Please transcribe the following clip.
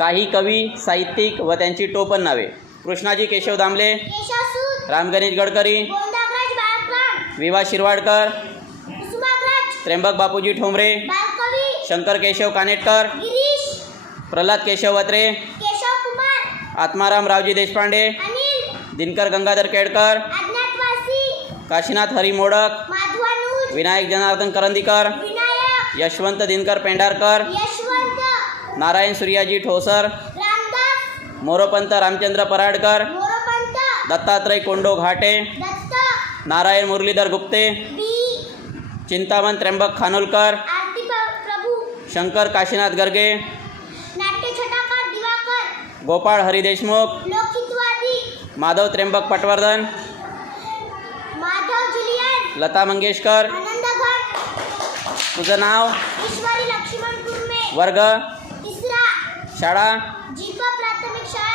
काही कवी, साहित्यिक व त्यांची टोपण नावे. कृष्णाजी केशव दामले, राम गणेश गडकरी, विवा शिरवाडकर, त्र्यंबक बापूजी ठोंबरे, शंकर केशव कानेटकर, प्रल्हाद केशव वत्रे, आत्माराम रावजी देशपांडे, दिनकर गंगाधर केळकर, काशीनाथ हरी मोडक, विनायक जनार्दन करंदीकर, यशवंत दिनकर पेंढारकर, नारायण सूर्याजी ठोसर, मोरोपंत रामचंद्र पराडकर, दत्तात्रय कोंडो घाटे, नारायण मुरलीधर गुप्ते, चिंतामण त्र्यंबक खानोलकर, शंकर काशीनाथ गर्गे, गोपाळ हरी देशमुख, माधव त्र्यंबक पटवर्धन, लता मंगेशकर. तुझं नाव? ईश्वरी लक्ष्मण कुर्मे. वर्ग? तिसरा. शाळा? जीपा प्राथमिक शाळा